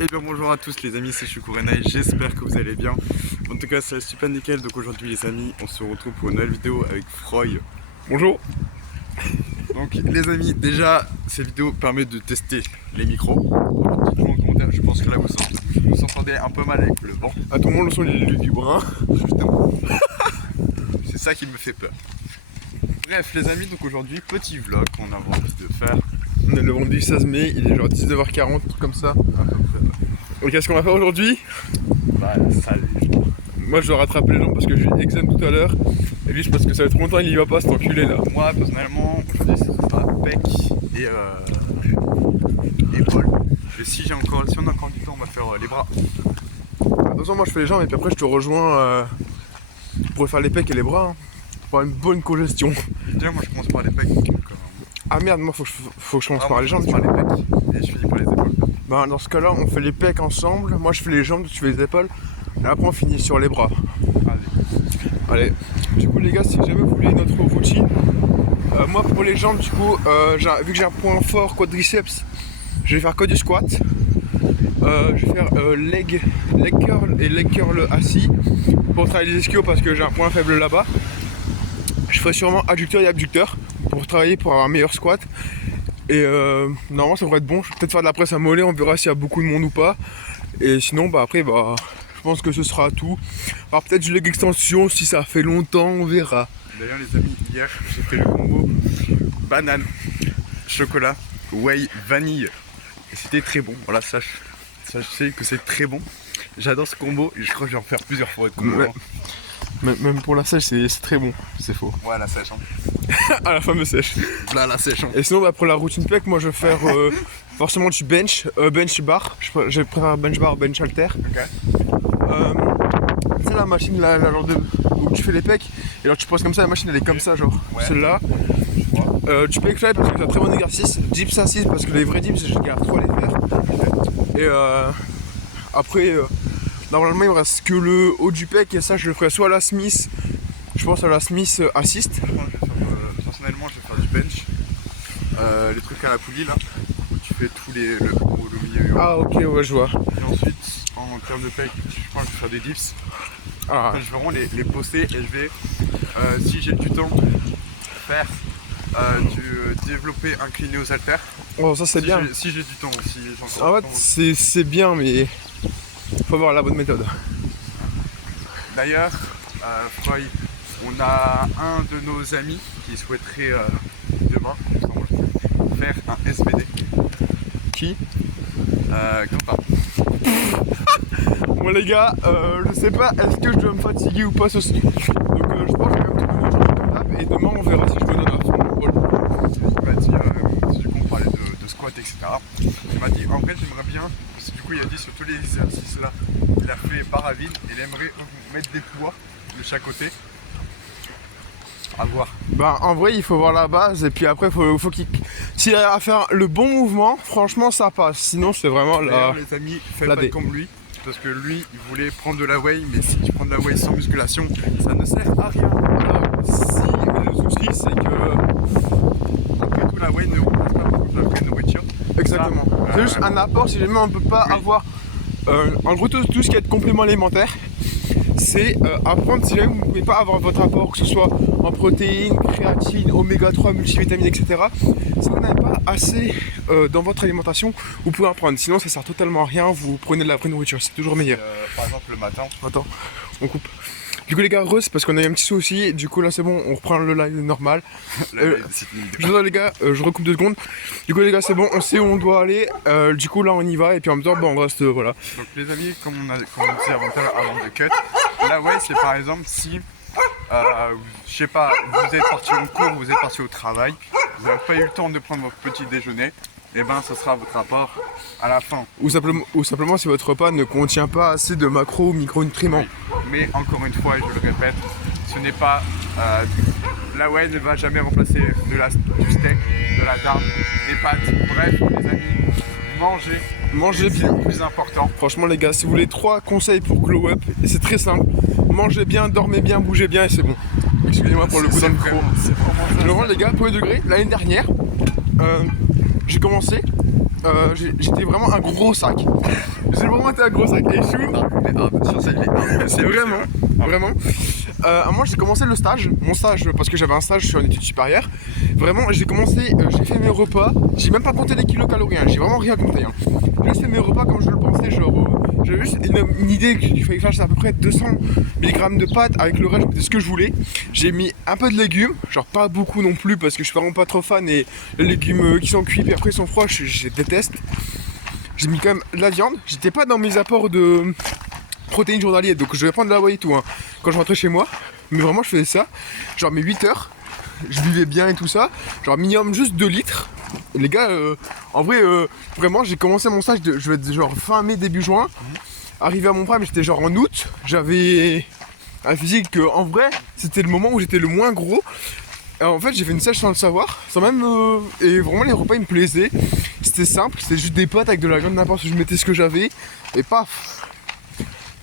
Et bien bonjour à tous les amis, c'est Shukurenai, j'espère que vous allez bien. En tout cas c'est super nickel, donc aujourd'hui les amis, on se retrouve pour une nouvelle vidéo avec Froy. Bonjour. Donc les amis, déjà cette vidéo permet de tester les micros. Dites-moi en commentaire, je pense que là vous entendez un peu mal avec le vent. À tout le monde le son il est du brun. Justement. C'est ça qui me fait peur. Bref les amis, donc aujourd'hui petit vlog qu'on a envie de faire. On est le vendredi 16 mai, il est genre 19h40, un truc comme ça. À peu près. Donc qu'est-ce qu'on va faire aujourd'hui? Bah salut. Moi je dois rattraper les jambes parce que j'ai eu examen tout à l'heure. Et lui je pense que ça va être trop longtemps, il y va pas cet enculé là. Moi personnellement, aujourd'hui ce sera pec et épaules. Et si on a encore du temps, on va faire les bras. Attention, moi je fais les jambes et puis après je te rejoins pour faire les pecs et les bras. Hein. Pour avoir une bonne congestion. Déjà moi je commence par les pecs. Ah merde, moi faut que je commence par les jambes. Par les pecs et je finis par les épaules. Bah dans ce cas là on fait les pecs ensemble, moi je fais les jambes, tu fais les épaules. Et après on finit sur les bras. Allez. Du coup les gars, si jamais vous voulez notre routine, moi pour les jambes du coup, vu que j'ai un point fort quadriceps, je vais faire que du squat. Je vais faire leg curl et leg curl assis pour travailler les ischios parce que j'ai un point faible là-bas. Je ferai sûrement adducteur et abducteur pour travailler pour avoir un meilleur squat. Et normalement ça devrait être bon. Je vais peut-être faire de la presse à mollet, on verra s'il y a beaucoup de monde ou pas. Et sinon bah après bah je pense que ce sera tout. Alors peut-être du leg extension si ça fait longtemps, on verra. D'ailleurs les amis, hier j'ai fait le combo banane, chocolat, whey, vanille. Et c'était très bon. Voilà, sachez que c'est très bon. J'adore ce combo et je crois que je vais en faire plusieurs fois. Ouais. Même pour la sèche c'est très bon, c'est faux. Ouais, la sèche. Hein. À la fameuse sèche. Là, la sèche. Hein. Et sinon bah, pour la routine pec, moi je vais faire forcément du bench bar. Je préfère bench bar, bench halter. Ok. C'est la machine là, genre où tu fais les pecs et alors tu poses comme ça, la machine elle est comme ça genre, ouais. Celle-là. Du pec fly parce que c'est un très bon exercice. Dips assise parce que les vrais dips je galère trop à les faire. Et après normalement il me reste que le haut du pec et ça je le ferai soit à la Smith, je pense à la Smith assist. Personnellement je vais faire du bench, les trucs à la poulie là, où tu fais tous le haut, le milieu. Ah ok ouais je vois. Et ensuite en termes de pec, je pense que je vais faire des dips. Ah. Enfin, je vais vraiment les poster et je vais, si j'ai du temps, faire du développé incliné aux haltères. Oh ça c'est bien. Si j'ai du temps, si j'en En fait c'est bien mais faut avoir la bonne méthode. D'ailleurs, Froy, on a un de nos amis qui souhaiterait demain faire un SBD. Qui Quentin. Bon les gars, je sais pas est-ce que je dois me fatiguer ou pas ce soir. Donc je pense que je vais un petit peu manger comme d'hab et demain on verra si je me donne à fond le bol. Il m'a dit, du coup on parlait de squat etc. Il m'a dit en vrai j'aimerais bien, parce que du coup il a dit sur tous les exercices là, il a fait paravide et il aimerait mettre des poids de chaque côté. À voir. Bah en vrai il faut voir la base et puis après faut qu'il... S'il a à faire le bon mouvement, franchement ça passe. Sinon c'est vraiment la... Les amis, faites la pas D. comme lui. Parce que lui, il voulait prendre de la whey, mais si tu prends de la whey sans musculation, ça ne sert à rien. Alors, si le souci c'est que... Après tout, la whey ne remplace pas beaucoup de la vraie nourriture. Exactement. Ça, C'est juste un apport si jamais on peut pas avoir... en gros tout ce qui est complément alimentaire, c'est apprendre si jamais vous ne pouvez pas avoir votre apport, que ce soit en protéines, créatine, oméga 3, multivitamines, etc. Si vous n'avez pas assez dans votre alimentation, vous pouvez en prendre. Sinon ça sert totalement à rien, vous prenez de la vraie nourriture, c'est toujours meilleur. Par exemple le matin. Attends, on coupe. Du coup les gars, c'est parce qu'on a eu un petit souci, du coup là c'est bon, on reprend le live normal. Désolé les gars, je recoupe 2 secondes. Du coup les gars c'est bon, on sait où on doit aller, du coup là on y va et puis en même temps on reste, voilà. Donc les amis, comme on dit avant de cut, la whey c'est par exemple si, je sais pas, vous êtes parti en cours, vous êtes parti au travail, vous n'avez pas eu le temps de prendre votre petit déjeuner, et ben ce sera votre apport à la fin. Ou simplement si votre repas ne contient pas assez de macros ou micronutriments. Oui. Mais encore une fois, et je le répète, ce n'est pas... la whey ne va jamais remplacer du steak, de la dinde, des pâtes. Bref, les amis, mangez bien. C'est le plus important. Franchement les gars, si vous voulez 3 conseils pour glow up, et c'est très simple, mangez bien, dormez bien, bougez bien et c'est bon. Excusez-moi pour le coup dans le micro. Vraiment les gars, premier degré, l'année dernière, j'ai commencé j'étais vraiment un gros sac. J'ai vraiment été un gros sac. Et Chou, c'est vraiment, vraiment. Moi j'ai commencé le stage, mon stage, parce que j'avais un stage sur une étude supérieure. Vraiment, j'ai commencé, j'ai fait mes repas. J'ai même pas compté les kilocalories, hein, j'ai vraiment rien compté. Hein. J'ai juste fait mes repas comme je le pensais, genre. J'avais juste une idée qu'il fallait faire à peu près 200 mg de pâtes avec le reste de ce que je voulais. J'ai mis un peu de légumes, genre pas beaucoup non plus parce que je suis vraiment pas trop fan et les légumes qui sont cuits puis après ils sont froids, je déteste. J'ai mis quand même de la viande, j'étais pas dans mes apports de protéines journaliers donc je vais prendre de la whey et tout hein, quand je rentrais chez moi. Mais vraiment je faisais ça, genre mes 8 heures, je vivais bien et tout ça, genre minimum juste 2 litres. Et les gars, en vrai, vraiment, j'ai commencé mon stage, je vais être genre fin mai, début juin. Arrivé à mon prime, j'étais genre en août. J'avais un physique que, en vrai, c'était le moment où j'étais le moins gros. Alors, en fait, j'ai fait une sèche sans le savoir, sans même. Et vraiment, les repas ils me plaisaient. C'était simple, c'était juste des pâtes avec de la viande n'importe où je mettais ce que j'avais. Et paf!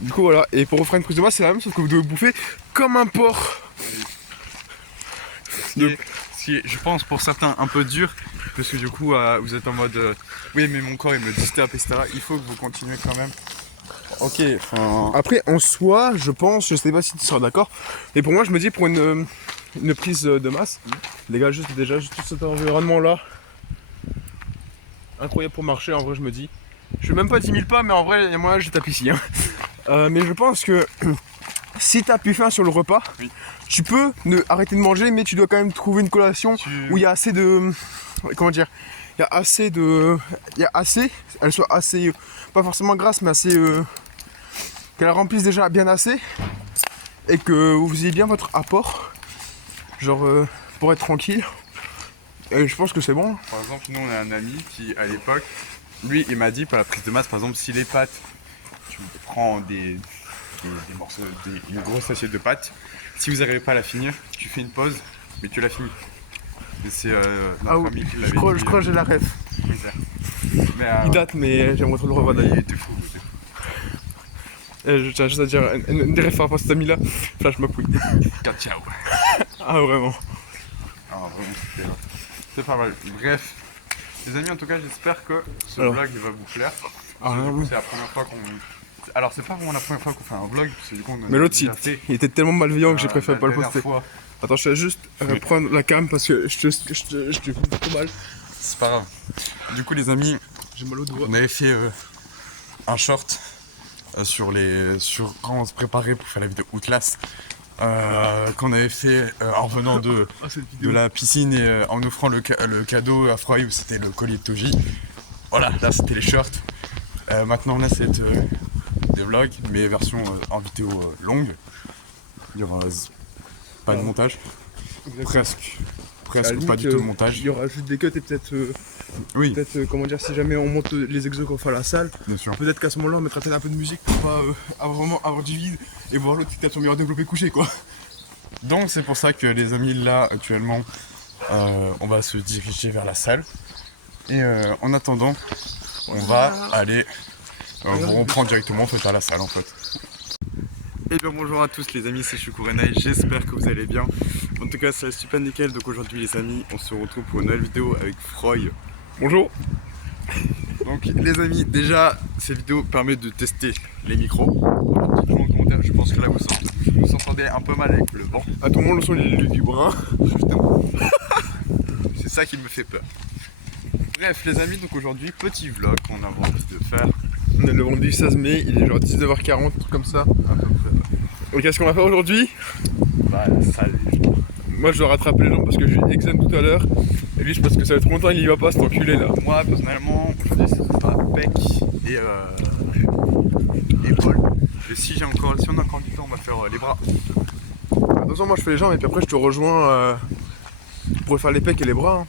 Du coup, voilà. Et pour refaire une prise de masse, c'est la même, sauf que vous devez bouffer comme un porc. Ce qui est, je pense, pour certains un peu dur, parce que du coup, vous êtes en mode oui, mais mon corps il me disturbe, etc. Il faut que vous continuez quand même. Ok, enfin. Après, en soi, je pense, je sais pas si tu seras d'accord, mais pour moi, je me dis pour une prise de masse, les gars, juste tout cet environnement là, incroyable pour marcher. En vrai, je me dis, je fais même pas 10 000 pas, mais en vrai, moi, je tape ici. Hein. Mais je pense que si t'as plus faim sur le repas, oui. Tu peux arrêter de manger, mais tu dois quand même trouver une collation où il y a assez de. Comment dire? Il y a assez de. Il y a assez. Elle soit assez. Pas forcément grasse, mais assez. Qu'elle remplisse déjà bien assez. Et que vous ayez bien votre apport. Genre, pour être tranquille. Et je pense que c'est bon. Par exemple, nous on a un ami qui, à l'époque, lui il m'a dit pour la prise de masse, par exemple, si les pâtes, tu prends des morceaux, une grosse assiette de pâtes. Si vous n'arrivez pas à la finir, tu fais une pause, mais tu la finis. Et c'est notre ami qui l'avait dit. Je crois que j'ai la ref. Mais, il date, mais j'aimerais trop le revoir d'ailleurs. Il était fou. Je tiens juste à dire une des refs par rapport à cet ami là, flash ma couille. Ciao. Ah vraiment. Ah vraiment, c'est pas mal. Bref, les amis, en tout cas, j'espère que ce vlog il va vous plaire. C'est la première fois qu'on. Alors c'est pas vraiment la première fois qu'on fait un vlog, parce que du coup on a. Mais l'autre il était tellement malveillant que j'ai préféré pas le poster. Attends, je vais juste reprendre la cam parce que je te fous trop mal. C'est pas grave. Du coup les amis, j'ai mal au doigt. On avait fait un short sur quand on se préparait pour faire la vidéo Outlast. Qu'on avait fait en revenant de la piscine et en offrant le cadeau à Froy où c'était le collier de Toji. Voilà, là c'était les shorts. Maintenant on a des vlogs, mais version en vidéo longue. Il y aura pas de montage. Presque pas du tout de montage. Il y aura juste des cuts et peut-être oui. Peut-être comment dire, si jamais on monte les exos qu'on fait à la salle, bien sûr. Peut-être qu'à ce moment-là on mettra peut-être un peu de musique pour pas vraiment avoir du vide et voir l'autre qui tape son meilleur développé couché quoi. Donc c'est pour ça que les amis là actuellement on va se diriger vers la salle. Et en attendant, on va aller on prend directement en fait à la salle en fait. Et bien bonjour à tous les amis, c'est Shukurenai, j'espère que vous allez bien. En tout cas c'est super nickel, donc aujourd'hui les amis on se retrouve pour une nouvelle vidéo avec Froy. Bonjour. Donc les amis, déjà cette vidéo permet de tester les micros. Dites-moi en commentaire, je pense que là vous entendez un peu mal avec le vent. À tout le monde le son il est du brun. Justement. C'est ça qui me fait peur. Bref les amis, donc aujourd'hui petit vlog qu'on a envie de faire. On est le vendredi 16 mai, il est genre 19h40, un truc comme ça. À peu près. Ok, qu'est-ce qu'on va faire aujourd'hui? Bah salut. Moi je dois rattraper les jambes parce que j'ai eu examen tout à l'heure. Et lui je pense que ça va être longtemps il y va pas cet enculé là. Moi personnellement, aujourd'hui ce sera pec et épaules. Et si on a encore du temps, on va faire les bras. De toute façon moi je fais les jambes et puis après je te rejoins pour faire les pecs et les bras. Hein,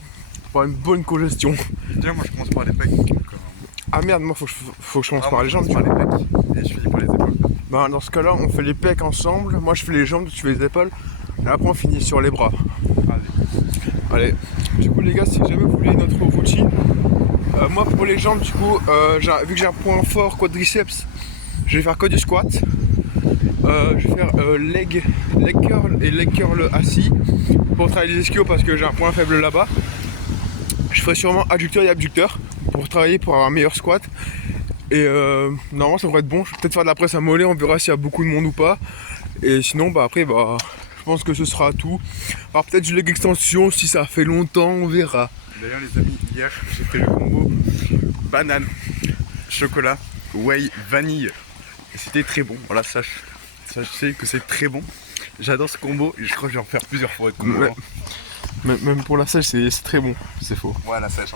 pour avoir une bonne congestion. Déjà moi je commence par les pecs. Ah merde, moi faut que je commence par les jambes. Par les pecs et je finis par les épaules. Bah dans ce cas là on fait les pecs ensemble. Moi je fais les jambes, tu fais les épaules. Et après on finit sur les bras. Allez. Du coup les gars, si jamais vous voulez notre routine, moi pour les jambes du coup, vu que j'ai un point fort quadriceps, je vais faire que du squat. Je vais faire leg curl et leg curl assis pour travailler les ischios parce que j'ai un point faible là-bas. Je ferai sûrement adducteur et abducteur pour travailler, pour avoir un meilleur squat. Et normalement ça devrait être bon, je vais peut-être faire de la presse à mollet, on verra s'il y a beaucoup de monde ou pas. Et sinon après je pense que ce sera tout. Alors peut-être du leg extension si ça fait longtemps, on verra. D'ailleurs les amis, hier j'ai fait le combo banane, chocolat, whey, vanille. Et c'était très bon, voilà, sachez que c'est très bon. J'adore ce combo et je crois que je vais en faire plusieurs fois de combo. Même pour la sèche c'est très bon, c'est faux. Ouais, la sèche.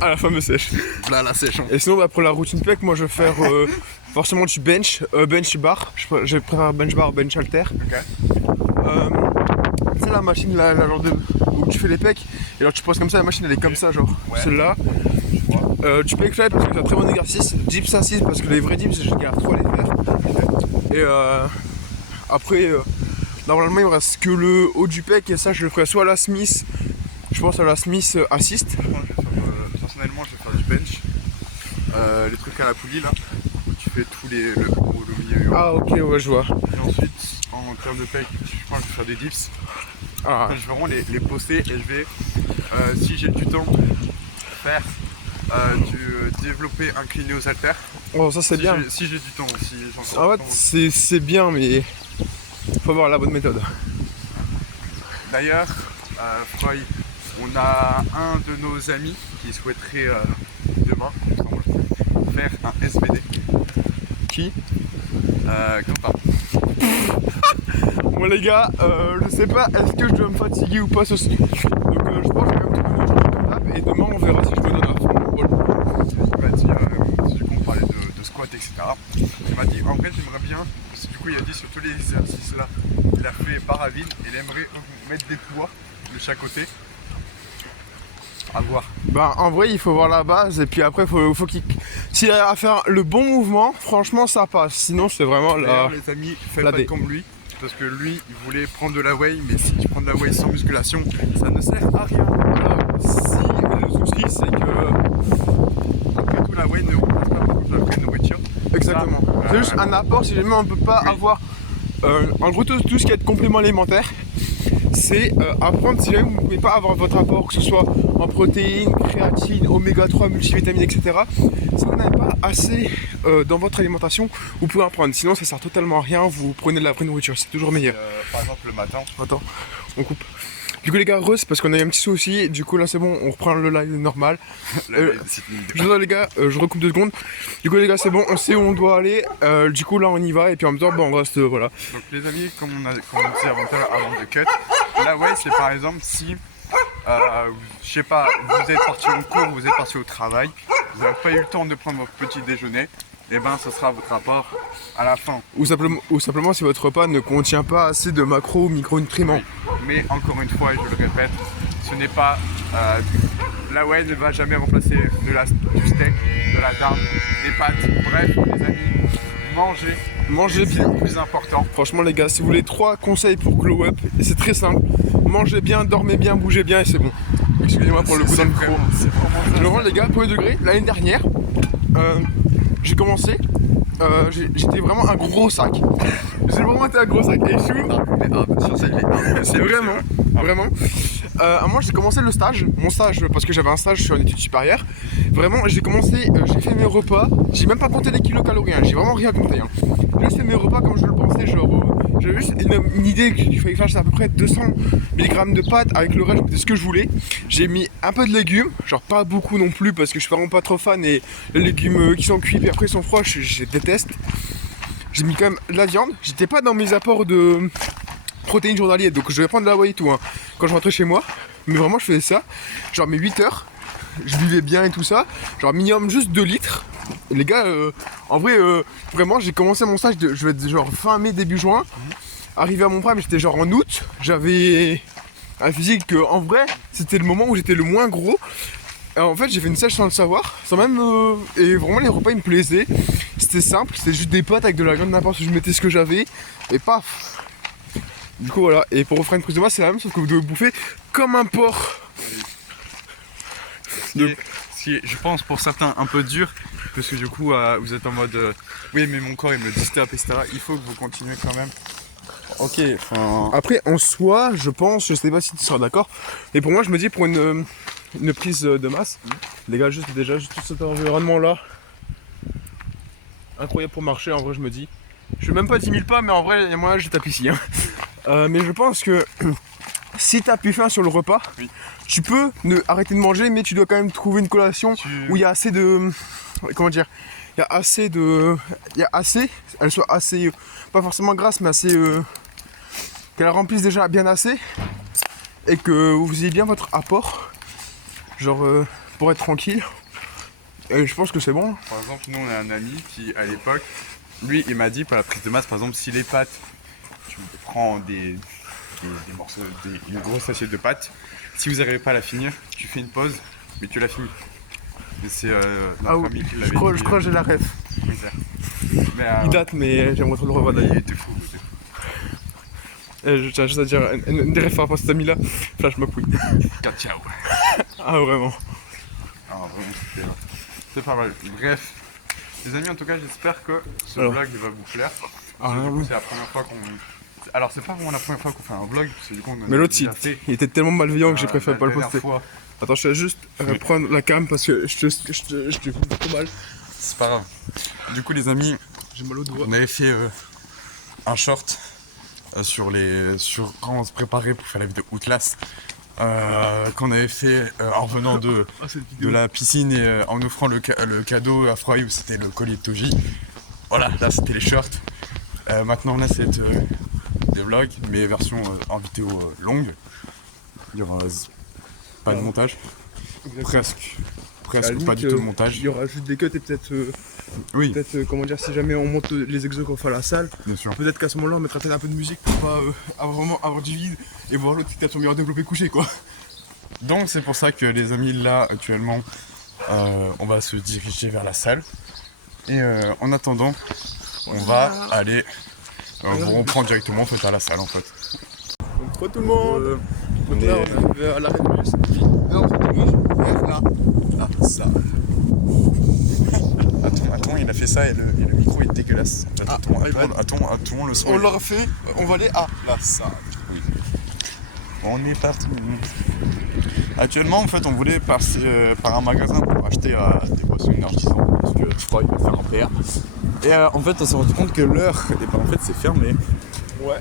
À la fameuse sèche. Là, la sèche. Et sinon pour la routine pec, moi je vais faire forcément du bench bar. Je préfère bench bar, bench halter. Tu sais la machine là, genre où tu fais les pecs et alors tu poses comme ça, la machine elle est comme ça genre, celle-là. Tu peux fly parce que c'est un très bon exercice. Dips assise parce que les vrais dips je galère trop à les faire. Et après normalement il me reste que le haut du pec et ça je le ferai soit à la Smith, je pense à la Smith assist. Personnellement je vais faire du bench. Les trucs à la poulie là, où tu fais tous le haut, le milieu et le haut. Ah ok ouais je vois. Et ensuite en termes de pec, je pense que je vais faire des dips. Ah. Je vais vraiment les poster et je vais, si j'ai du temps, faire développer incliné aux haltères. Oh ça c'est bien. Si j'ai du temps, si j'en En fait c'est bien mais faut avoir la bonne méthode. D'ailleurs, Froy, on a un de nos amis qui souhaiterait demain faire un SBD. Qui Quentin. Bon les gars, je sais pas est-ce que je dois me fatiguer ou pas ce soir. Donc je pense que je vais quand même te donner une journée et demain on verra si je me donne à fond. Il m'a dit, du coup on parlait de squat etc. Il m'a dit en fait j'aimerais bien, parce que du coup il a dit sur tous les exercices là, il a fait barre à vide et il aimerait mettre des poids de chaque côté. À voir. Bah en vrai il faut voir la base et puis après faut qu'il... S'il a à faire le bon mouvement, franchement ça passe. Sinon c'est vraiment là. Les amis, faites pas comme lui. Parce que lui, il voulait prendre de la whey, mais si tu prends de la whey sans musculation, ça ne sert à rien. Si le souci c'est que... Après tout, la whey ne remplace pas par contre la vraie nourriture. Exactement. C'est juste un apport si jamais on peut pas avoir... en gros tout ce qui est complément alimentaire, c'est apprendre si jamais vous ne pouvez pas avoir votre apport, que ce soit en protéines, créatine, oméga 3, multivitamines, etc. Si vous n'avez pas assez dans votre alimentation, vous pouvez en prendre. Sinon ça sert totalement à rien, vous prenez de la vraie nourriture, c'est toujours meilleur. Par exemple le matin. Attends, on coupe. Du coup les gars, c'est parce qu'on a eu un petit souci, du coup là c'est bon, on reprend le live normal. Je les gars, je recoupe 2 secondes. Du coup les gars c'est bon, on sait où on doit aller, du coup là on y va et puis en même temps on reste, voilà. Donc les amis, comme on disait avant de cut, là ouais c'est par exemple si, je sais pas, vous êtes parti en cours, vous êtes parti au travail, vous n'avez pas eu le temps de prendre votre petit déjeuner, et ben ce sera votre apport à la fin. Ou simplement si votre repas ne contient pas assez de macros ou micronutriments. Oui. Mais encore une fois, et je le répète, ce n'est pas... la whey ne va jamais remplacer du steak, de la dinde, des pâtes. Bref, les amis, mangez bien. C'est le plus important. Franchement les gars, si vous voulez 3 conseils pour glow up, et c'est très simple, mangez bien, dormez bien, bougez bien et c'est bon. Excusez-moi pour le coup dans le micro. Vraiment les gars, premier degré, l'année dernière, j'ai commencé, j'étais vraiment un gros sac. J'ai vraiment été un gros sac. Et c'est vraiment. Moi j'ai commencé mon stage, parce que j'avais un stage sur une étude supérieure. Vraiment, j'ai fait mes repas, j'ai même pas compté les kilocalories, j'ai vraiment rien compté. J'ai juste fait mes repas comme je le pensais, genre j'avais juste une idée qu'il fallait faire, c'est à peu près 200 mg de pâtes, avec le reste de ce que je voulais. J'ai mis un peu de légumes, genre pas beaucoup non plus parce que je suis vraiment pas trop fan et les légumes qui sont cuits et après ils sont froids, je déteste. J'ai mis quand même de la viande, j'étais pas dans mes apports de protéines journaliers, donc je vais prendre de la whey et tout quand je rentrais chez moi, mais vraiment je faisais ça, genre mes 8 heures, je vivais bien et tout ça, genre minimum juste 2 litres. Et les gars, en vrai, vraiment j'ai commencé mon stage, je vais être genre fin mai, début juin, arrivé à mon prime, j'étais genre en août, j'avais un physique que en vrai, c'était le moment où j'étais le moins gros. En fait j'ai fait une sèche sans le savoir, sans même et vraiment les repas ils me plaisaient. C'était simple, c'était juste des pâtes avec de la viande, n'importe où je mettais ce que j'avais et paf. Du coup voilà, et pour refaire une prise de masse c'est la même sauf que vous devez bouffer comme un porc. Ce qui est, je pense pour certains un peu dur, parce que du coup vous êtes en mode oui mais mon corps il me disturbe etc. Il faut que vous continuez quand même. Ok, enfin... Après en soi je pense, je sais pas si tu seras d'accord, mais pour moi je me dis pour une une prise de masse. Les gars, juste tout cet environnement là. Incroyable pour marcher, en vrai, je me dis. Je fais même pas 10 000 pas, mais en vrai, il y a moyen que je tape ici. Hein. Mais je pense que si t'as plus faim sur le repas, tu peux arrêter de manger, mais tu dois quand même trouver une collation où il y a assez de. Comment dire? Il y a assez. Elle soit assez. Pas forcément grasse, mais assez. Qu'elle remplisse déjà bien assez. Et que vous ayez bien votre apport. Genre, pour être tranquille. Et je pense que c'est bon. Par exemple, nous, on a un ami qui, à l'époque, lui, il m'a dit pour la prise de masse, par exemple, si les pâtes, tu prends des morceaux, une grosse assiette de pâtes, si vous n'arrivez pas à la finir, tu fais une pause, mais tu la finis. Et c'est notre ami qui l'avait dit. Je crois que j'ai la ref. Mais, il date, mais j'aimerais trop le revoir d'ailleurs. Il était fou. Je tiens juste à dire, une des refs par rapport à cet ami-là, flash ma couille. Ciao. Ah, vraiment. Ah, vraiment, c'est pas mal. Bref, les amis, en tout cas, j'espère que ce vlog il va vous plaire. C'est la première fois qu'on. Alors, c'est pas vraiment la première fois qu'on fait un vlog, parce que du coup, on mais l'autre site, il était tellement malveillant que j'ai préféré pas le poster. Fois. Attends, je vais juste reprendre la cam parce que je te fous trop mal. C'est pas grave. Du coup, les amis, j'ai mal au doigt. On avait fait un short sur quand on se préparait pour faire la vidéo Outlast. Qu'on avait fait en revenant de la piscine et en offrant le cadeau à Froy où c'était le collier de Toji. Voilà, là c'était les shorts. Maintenant là c'est des vlogs, mais version en vidéo longue. Il y aura pas de montage. Presque pas du tout de montage. Il y aura juste des cuts et peut-être comment dire, si jamais on monte les exos qu'on fait à la salle, peut-être qu'à ce moment-là on mettra peut-être un peu de musique pour pas vraiment avoir du vide et voir l'autre qui tape son meilleur développé couché quoi. Donc c'est pour ça que les amis là actuellement on va se diriger vers la salle et en attendant on va aller vous reprendre directement en fait à la salle en fait. Donc quoi tout le monde, donc là on est à l'arrêt de bus. Là on se dirige vers la salle. Attends, il a fait ça et le micro est dégueulasse. Attends, le son. On l'aura fait, on va aller à la salle. Oui. On est parti. Actuellement, en fait, on voulait passer par un magasin pour acheter des boissons énergisantes parce que je crois qu'il va faire un PR. Et en fait, on s'est rendu compte que l'heure, en fait, c'est fermé. Ouais.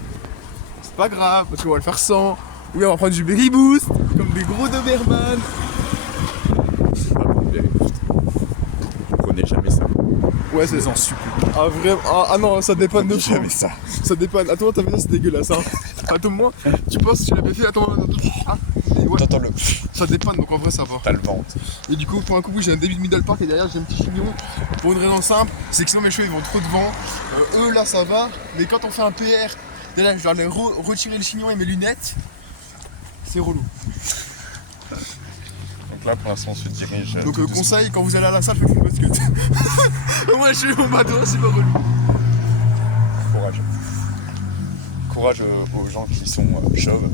C'est pas grave parce qu'on va le faire sans. Oui, on va prendre du Berry Boost comme des gros Doberman. C'est pas bon, Berry Boost. Prenez jamais ça. Ouais, c'est en supplie. Ah vraiment. Ah non, ça dépanne de fou. Jamais ça. Ça dépanne. Attends, t'as vu ça, c'est dégueulasse. Hein. Attends, moi, tu penses que tu l'avais fait. Attends. Ouais. T'entends le. Ça dépanne, donc en vrai ça va. T'as le ventre. Et du coup, pour un coup, oui, j'ai un début de middle park et derrière j'ai un petit chignon. Pour une raison simple, c'est que sinon mes cheveux ils vont trop devant. Eux là ça va, mais quand on fait un PR, derrière je dois aller retirer le chignon et mes lunettes. C'est relou. Donc là pour l'instant on se dirige. Donc conseil, quand vous allez à la salle, faites une basket. Moi je suis au bateau, c'est pas relou. Courage aux gens qui sont chauves.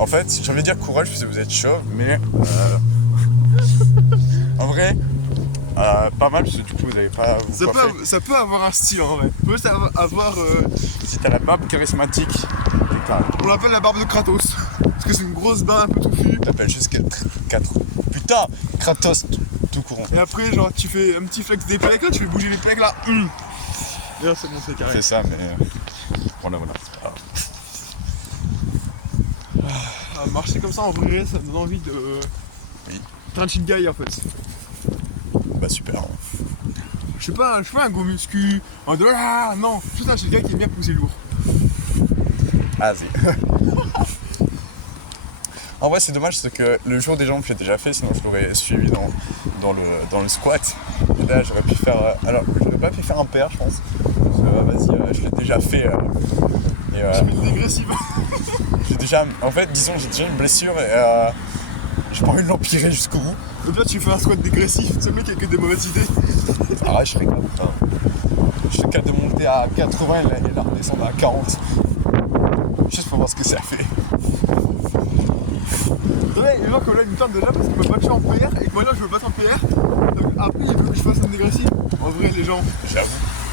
En fait, j'ai envie de dire courage parce que vous êtes chauve, mais en vrai, pas mal parce que du coup vous n'avez pas à vous coiffer. Ça peut avoir un style en vrai. Peut avoir. Si t'as la barbe charismatique, t'es calme. On l'appelle la barbe de Kratos. Parce que c'est une grosse barbe un peu touffue. T'appelles juste 4. Putain, Kratos tout courant. Et après, genre, tu fais un petit flex des pecs là, tu fais bouger les pecs là. Et là, c'est bon, c'est carré. C'est ça, mais voilà. Marcher comme ça en vrai, ça me donne envie de. Oui. T'es un chill guy en fait. Bah super. Je suis pas un gros muscu. Non, juste un chill guy qui aime bien pousser lourd. Vas-y. En vrai, c'est dommage parce que le jour des jambes, je l'ai déjà fait, sinon je l'aurais suivi dans le squat. Et là, j'aurais pu faire. Alors, j'aurais pas pu faire un PR, je pense. Parce que, vas-y, je l'ai déjà fait. Je mets une dégressive. En fait, disons, j'ai déjà une blessure et j'ai pas envie de l'empirer jusqu'au bout. Donc là, tu fais un squat dégressif. Ce mec avec des mauvaises idées. Ah, je serais capable. Je suis capable de monter à 80 et la redescendre à 40. Juste pour voir ce que ça fait. Ouais, les gens comme là ils me tardent déjà parce qu'ils peuvent pas tuer en PR et que moi là je veux battre en PR. Donc après il veut que je fasse un dégressif. En vrai les gens, j'avoue.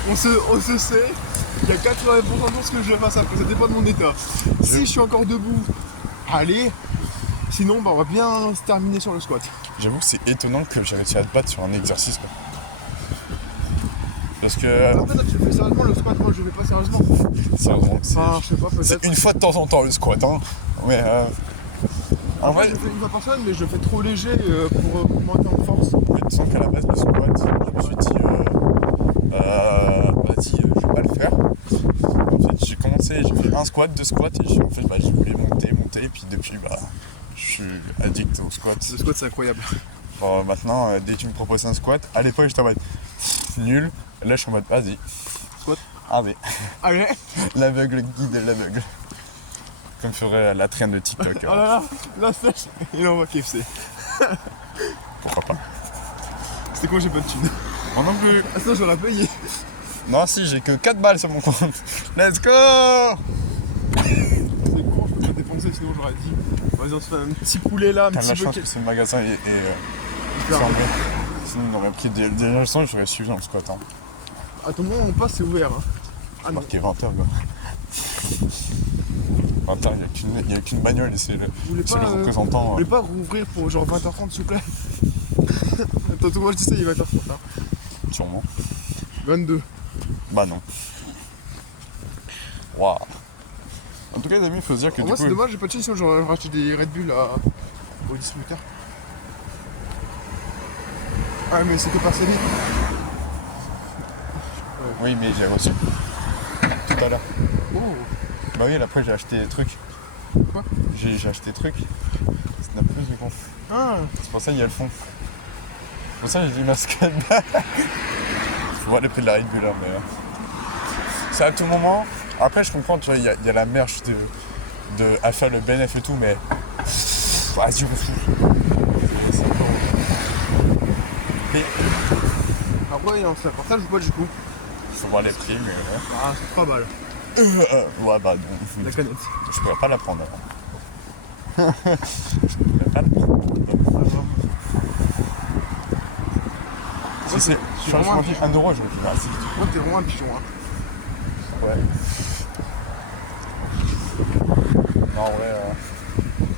On se sait, il y a 80% de chances que je fasse après, ça dépend de mon état. Si je suis encore debout, allez. Sinon, bah, on va bien se terminer sur le squat. J'avoue que c'est étonnant que j'ai réussi à te battre sur un exercice quoi. Parce que. En fait, tu fais sérieusement le squat, moi je le fais pas sérieusement. Sérieusement, Enfin, je sais pas, c'est peut-être. une fois de temps en temps le squat, hein. Mais En vrai, je le fais une fois par semaine, mais je le fais trop léger pour monter en force. Mais tu sens qu'à la base, le squat, je me suis dit, vas-y, je vais pas le faire. En fait, j'ai commencé, j'ai fait un squat, 2 squats, et en fait, je voulais monter, et puis depuis, je suis addict au squat. Le squat, c'est incroyable. Bon, maintenant, dès que tu me proposes un squat, à l'époque, j'étais en mode nul, là, je suis en mode vas-y. Squat. Allez, Allez. l'aveugle guide l'aveugle. Comme ferait la traîne de TikTok. Oh là là, la sèche. Il envoie KFC. Pourquoi pas. C'était quoi, j'ai pas de thune. Moi non plus. Ah, ça, j'aurais payé. Non, si, j'ai que 4 balles sur mon compte. Let's go! C'est con, je peux pas dépenser, sinon j'aurais dit. Vas-y, on se fait un petit poulet là, un T'as de la petit chance bucket. que ce magasin est Hyper fermé. bien. Sinon, on aurait pris des leçons, j'aurais suivi dans le squat. Hein. À ton moment, on passe, c'est ouvert. Hein. Ah non. Marqué 20h, quoi. 20h, il n'y a qu'une bagnole et c'est le représentant. Vous voulez pas rouvrir pour genre 20h30 s'il vous plaît? Tantôt moi je dis ça, il est 20h30. Hein. Sûrement. 22. Bah non. Waouh. En tout cas, les amis, il faut se dire que Moi c'est dommage, j'ai pas de chance, sinon j'aurais racheté des Red Bull au distributeur. Ah mais c'est que par série. Oui, mais j'ai reçu. Tout à l'heure. Oh. Bah oui, après j'ai acheté des trucs. Quoi? J'ai acheté des trucs. C'est n'a plus du coup. Ah. C'est pour ça qu'il y a le fond. C'est pour ça que j'ai dit masque. Je vois le prix de la Red Bull là, mais. C'est à tout moment. Après, je comprends, tu vois, il y a la merch à faire le BNF et tout, mais. Vas-y, on fout. C'est un peu. Et Ah ouais, non, c'est un partage ou pas du coup? il faut voir les prix, mais. Ah, c'est 3 balles. Ouais, bah non. La canette. Je pourrais pas la prendre avant. Je pourrais pas la prendre. Si c'est. Je suis vraiment mangé 1€, je me dis, ah, c'est vite. Moi t'es vraiment un pigeon. Hein. Ouais. Non, en vrai,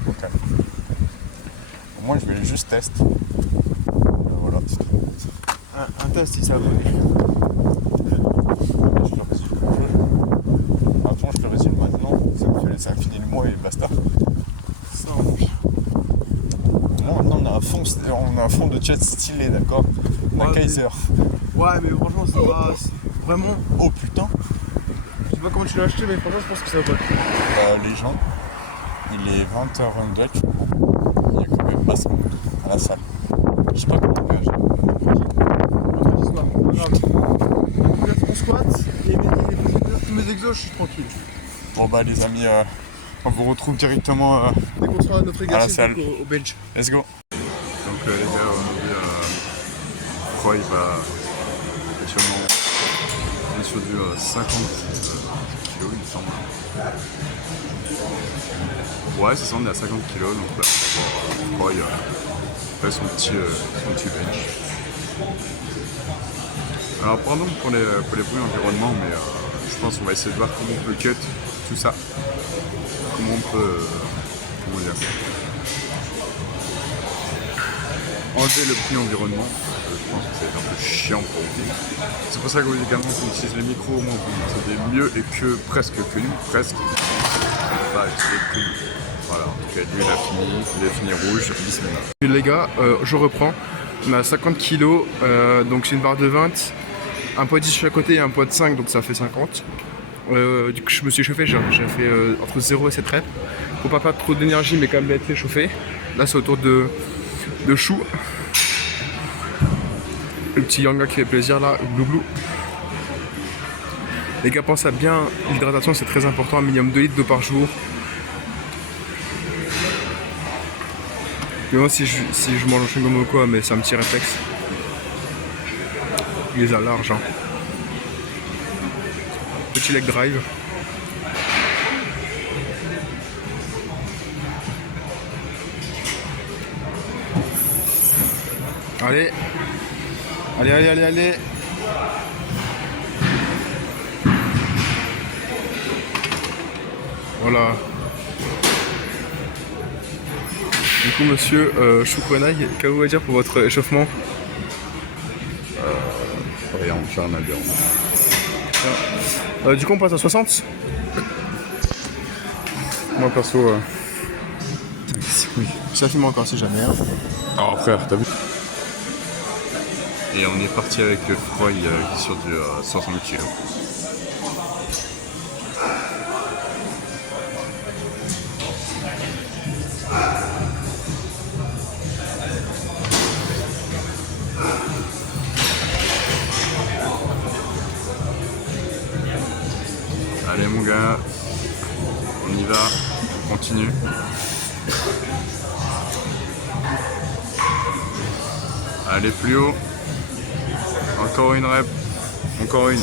ok. Moi, je vais juste test. Voilà, c'est tout. Un test, il s'est abonné. Je te résume comme je. Attends, je te résume maintenant. Ça finit le mois et basta. Ça en plus. Là, maintenant, on a un fond de chat stylé, d'accord? On a Ouais, Kaiser. Ouais, mais franchement, ça va. Vraiment. Oh putain! Je sais pas comment tu l'as acheté, mais franchement, je pense que ça va pas. Les gens, il est 20h22, il y a quand même pas ça à la salle. Je sais pas comment on peut acheter. Vendredi soir, pas grave. Je vais faire mon squat et tous mes exos, je suis tranquille. Bon bah les amis, on vous retrouve directement. Dès qu'on sera à notre exercice salle. donc, au Belge. Let's go! Donc les gars, aujourd'hui, Croix il va sûrement aller sur du 50 kilos il me semble. Ouais c'est ça, on est à 50 kilos donc là Croix il fait son petit bench. Alors pardon pour les bruits environnement mais je pense qu'on va essayer de voir comment on peut cut tout ça. Comment on peut comment dire, enlever le bruit environnement. Je pense que c'est un peu chiant pour vous. C'est pour ça que également qu'on utilise les micros, au moins vous entendez mieux et que presque que nous, presque. Pas utiliser que nous. Voilà, en tout cas lui il a fini rouge, bismillah. Les gars, je reprends. On a 50 kilos, donc c'est une barre de 20, un poids de 10 chaque côté et un poids de 5, donc ça fait 50. Du coup je me suis chauffé, j'ai fait entre 0 et 7 reps. Faut pas perdre trop d'énergie mais quand même être échauffé. Là c'est autour de chou. Le petit yanga qui fait plaisir là, glouglou. Les gars pensez à bien, l'hydratation c'est très important, un minimum 2 litres d'eau par jour. Mais moi si je mange un chewing-gum ou quoi, mais c'est un petit réflexe. Il les a larges hein. Petit leg drive. Allez. Allez. Voilà. Du coup, monsieur Choukourenaï, qu'avez-vous à dire pour votre échauffement? Rien, j'ai rien à dire. Du coup, on passe à 60. Moi perso, Oui. Ça filme encore si jamais. Hein. oh frère, t'as vu? Et on est parti avec Froy qui est sur du 60 kg. Allez mon gars, on y va, on continue. Allez plus haut. Encore une rep. Encore une.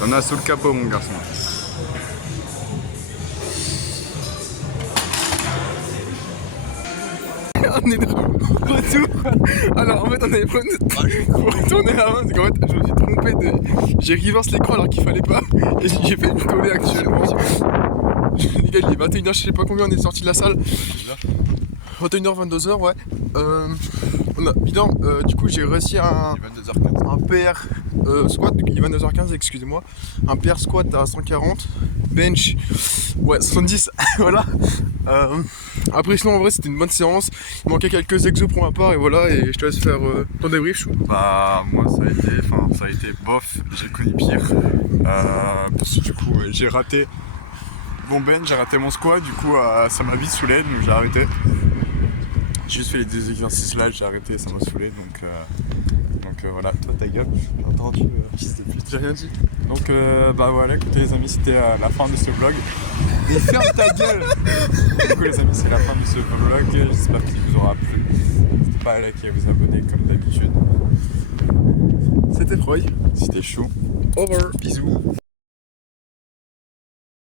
T'en as sous le capot mon garçon. On est de retour. Alors en fait on avait problème de retourner avant, c'est qu'en fait je me suis trompé de. J'ai reverse l'écran alors qu'il fallait pas. Et j'ai fait une collée actuellement. Les gars il est 21h, je sais pas combien on est sorti de la salle. 21h, 22h, ouais. On a, bidon, du coup j'ai réussi un 22h15. PR squat, il est 22h15, excusez-moi. Un PR squat à 140, bench, ouais, 70, voilà. Après sinon en vrai c'était une bonne séance, il manquait quelques exos pour ma part et voilà, et je te laisse faire ton débrief chou. Bah moi ça a été bof, j'ai connu pire. Parce que du coup j'ai raté mon bench, j'ai raté mon squat, du coup ça m'a vite saoulé, donc j'ai arrêté. J'ai juste fait les deux exercices là, j'ai arrêté, ça m'a saoulé, donc voilà. Toi ta gueule, j'ai entendu, fils de pute. J'ai rien dit. Donc bah voilà, écoutez les amis, c'était la fin de ce vlog. Et ferme ta gueule. Du coup les amis, c'est la fin de ce vlog, j'espère qu'il vous aura plu. N'hésitez pas à liker et à vous abonner comme d'habitude. C'était Froy. C'était chaud. Over. Bisous.